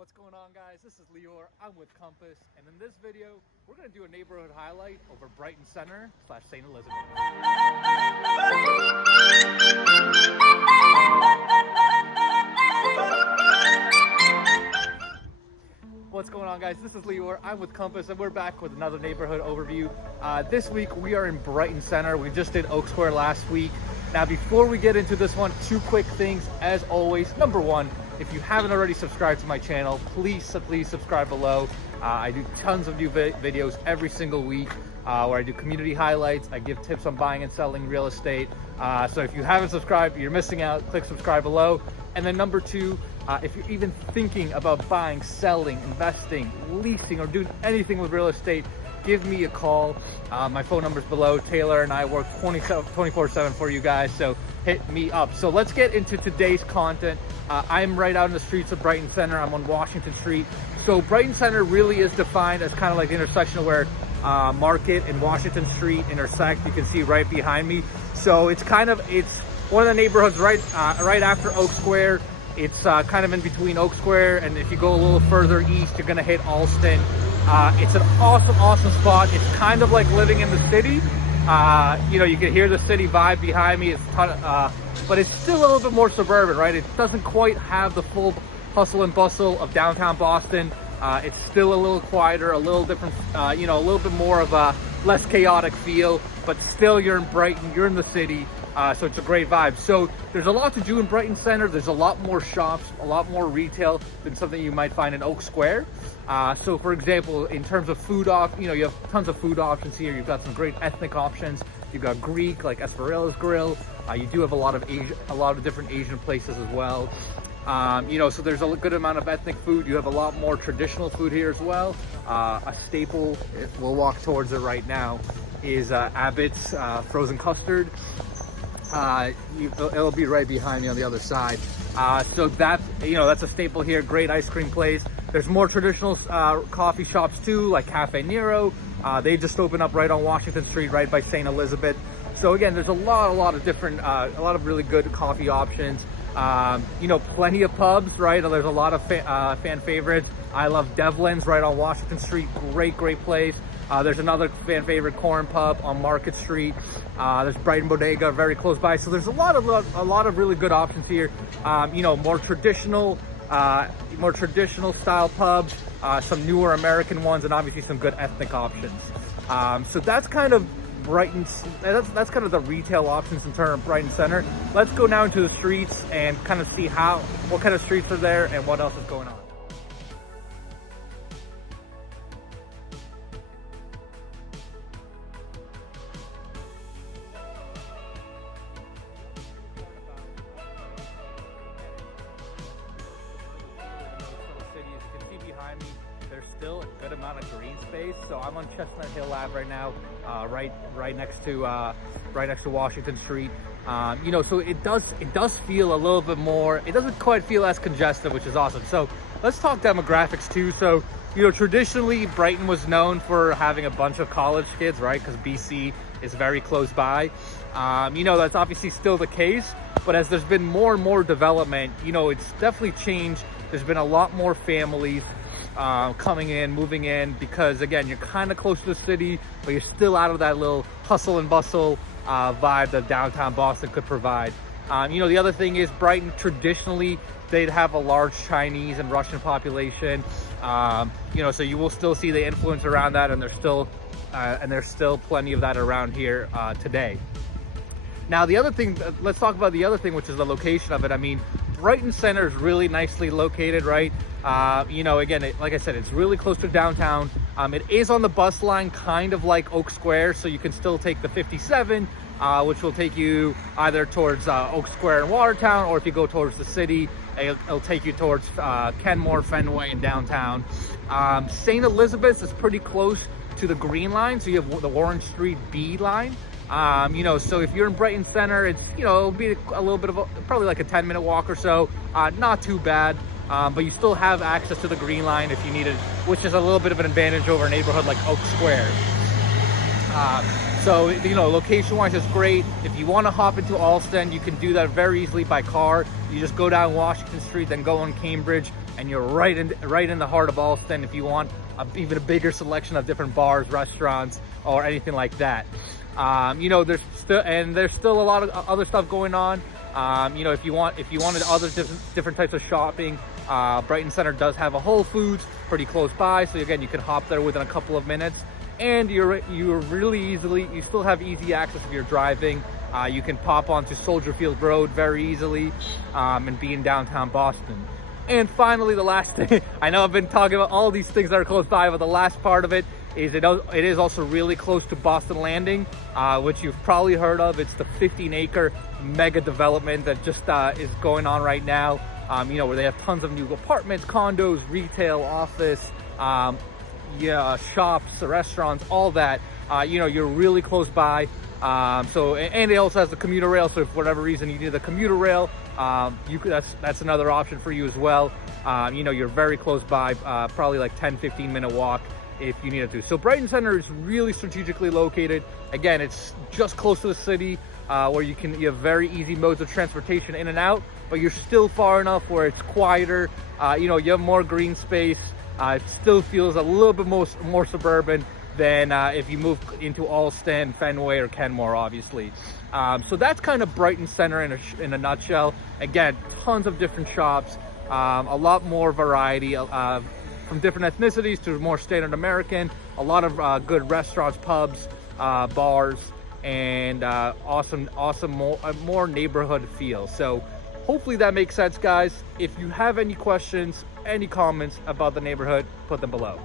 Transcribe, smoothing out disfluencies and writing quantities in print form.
What's going on, guys? This is Lior. I'm with Compass, and in this video we're going to do a neighborhood highlight over Brighton Center / St. Elizabeth. What's going on, guys? This is Lior. I'm with Compass, and we're back with another neighborhood overview. This week we are in Brighton Center. We just did Oak Square last week. Now, before we get into this one, two quick things as always. Number one, if you haven't already subscribed to my channel, please subscribe below. I do tons of new videos every single week where I do community highlights. I give tips on buying and selling real estate. So if you haven't subscribed, you're missing out. Click subscribe below. And then number two, if you're even thinking about buying, selling, investing, leasing, or doing anything with real estate, give me a call. My phone number's below. Taylor and I work 24/7 for you guys, so hit me up. So let's get into today's content. I'm right out in the streets of Brighton Center. I'm on Washington Street. So Brighton Center really is defined as kind of like the intersection where Market and Washington Street intersect. You can see right behind me. So it's one of the neighborhoods right after Oak Square. It's kind of in between Oak Square, and if you go a little further east, you're gonna hit Alston. It's an awesome spot. It's kind of like living in the city. You can hear the city vibe behind me. But it's still a little bit more suburban, right? It doesn't quite have the full hustle and bustle of downtown Boston. It's still a little quieter, a little different, a little bit more of a less chaotic feel, but still you're in Brighton, you're in the city. So it's a great vibe. So there's a lot to do in Brighton Center. There's a lot more shops, a lot more retail than something you might find in Oak Square. So for example, in terms of food you have tons of food options here. You've got some great ethnic options. You've got Greek, like Esfarilla's Grill. You do have a lot of different Asian places as well. So there's a good amount of ethnic food. You have a lot more traditional food here as well. A staple, we'll walk towards it right now, is Abbott's frozen custard. It'll be right behind me on the other side. So that's a staple here. Great ice cream place. There's more traditional coffee shops too, like Cafe Nero. They just opened up right on Washington Street, right by St. Elizabeth. So again, there's a lot of different, a lot of really good coffee options. Plenty of pubs, right? There's a lot of fan favorites. I love Devlin's right on Washington Street. Great place. There's another fan favorite, Corn Pub on Market Street. There's Brighton Bodega very close by. So there's a lot of really good options here. More traditional style pubs, some newer American ones, and obviously some good ethnic options. So that's kind of Brighton's. That's kind of the retail options in terms of Brighton Center. Let's go now into the streets and kind of see what kind of streets are there and what else is going on. Behind me, there's still a good amount of green space. So I'm on Chestnut Hill Ave right now, right next to Washington Street. So it does feel a little bit more. It doesn't quite feel as congested, which is awesome. So let's talk demographics too. So traditionally Brighton was known for having a bunch of college kids, right? Because BC is very close by. That's obviously still the case, but as there's been more and more development, it's definitely changed. There's been a lot more families coming in, moving in, because again, you're kind of close to the city, but you're still out of that little hustle and bustle vibe that downtown Boston could provide. The other thing is Brighton, traditionally, they'd have a large Chinese and Russian population. So you will still see the influence around that, and there's still plenty of that around here today. Now, the other thing, let's talk about the other thing, which is the location of it. I mean, Brighton Center is really nicely located, right? Again, like I said, it's really close to downtown. It is on the bus line, kind of like Oak Square, so you can still take the 57, which will take you either towards Oak Square and Watertown, or if you go towards the city, it'll take you towards Kenmore, Fenway, and downtown. St. Elizabeth's is pretty close to the Green Line, so you have the Warren Street B line. So if you're in Brighton Center, it's, it'll be a little bit of probably like a 10-minute walk or so. Not too bad, but you still have access to the Green Line if you need it, which is a little bit of an advantage over a neighborhood like Oak Square. So, you know, location-wise, it's great. If you want to hop into Allston, you can do that very easily by car. You just go down Washington Street, then go on Cambridge, and you're right in the heart of Allston if you want even a bigger selection of different bars, restaurants, or anything like that. You know, there's still a lot of other stuff going on. You know, if you wanted other different types of shopping, Brighton Center does have a Whole Foods pretty close by. So again, you can hop there within a couple of minutes. And you still have easy access if you're driving. You can pop onto Soldier Field Road very easily and be in downtown Boston. And finally, the last thing, I know I've been talking about all these things that are close by, but the last part of it is it is also really close to Boston Landing, which you've probably heard of. It's the 15-acre mega development that just is going on right now, you know, where they have tons of new apartments, condos, retail, office, shops, restaurants, all that. You know, you're really close by. So, and it also has the commuter rail. So if for whatever reason you need the commuter rail, that's another option for you as well. You know, you're very close by, probably like 10-15 minute walk if you needed to. So Brighton Center is really strategically located. Again, it's just close to the city, where you have very easy modes of transportation in and out, but you're still far enough where it's quieter. You know, you have more green space. It still feels a little bit more suburban than if you move into Allston, Fenway, or Kenmore, obviously. So that's kind of Brighton Center in a nutshell. Again, tons of different shops, a lot more variety from different ethnicities to more standard American, a lot of good restaurants, pubs, bars, and awesome more neighborhood feel. So hopefully that makes sense, guys. If you have any questions, any comments about the neighborhood, put them below.